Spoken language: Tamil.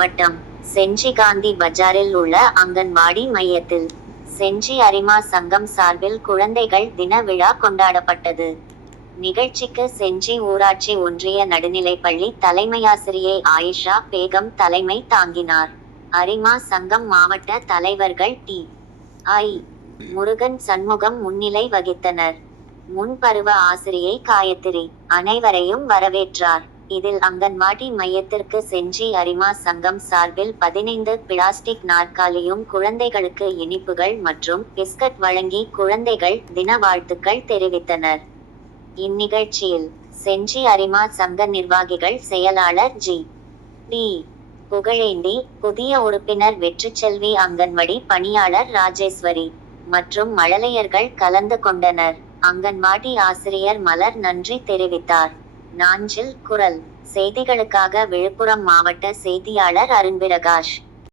மாவட்டம் செஞ்சி காந்தி பஜாரில் உள்ள அங்கன்வாடி மையத்தில் செஞ்சி அரிமா சங்கம் சார்பில் குழந்தைகள் தின விழா கொண்டாடப்பட்டது. நிகழ்ச்சிக்கு செஞ்சி ஊராட்சி ஒன்றிய நடுநிலைப்பள்ளி தலைமையாசிரியை ஆயிஷா பேகம் தலைமை தாங்கினார். அரிமா சங்கம் மாவட்ட தலைவர்கள் டி. ஐ. முருகன் சண்முகம் முன்னிலை வகித்தனர். முன்பருவ ஆசிரியை காயத்ரி அனைவரையும் வரவேற்றார். இதில் அங்கன்வாடி மையத்திற்கு செஞ்சி அரிமா சங்கம் சார்பில் பதினைந்து பிளாஸ்டிக் நாற்காலியும் குழந்தைகளுக்கு இனிப்புகள் மற்றும் பிஸ்கட் வழங்கி குழந்தைகள் தின வாழ்த்துக்கள் தெரிவித்தனர். இந்நிகழ்ச்சியில் செஞ்சி அரிமா சங்க நிர்வாகிகள் செயலாளர் ஜி. டி புகழேந்தி புதிய உறுப்பினர் வெற்றிச்செல்வி அங்கன்வாடி பணியாளர் ராஜேஸ்வரி மற்றும் மழலையர்கள் கலந்து கொண்டனர். அங்கன்வாடி ஆசிரியர் மலர் நன்றி தெரிவித்தார். நாஞ்சில் குரல். செய்திகளுக்காக விழுப்புரம் மாவட்ட செய்தியாளர் அருண்பிரகாஷ்.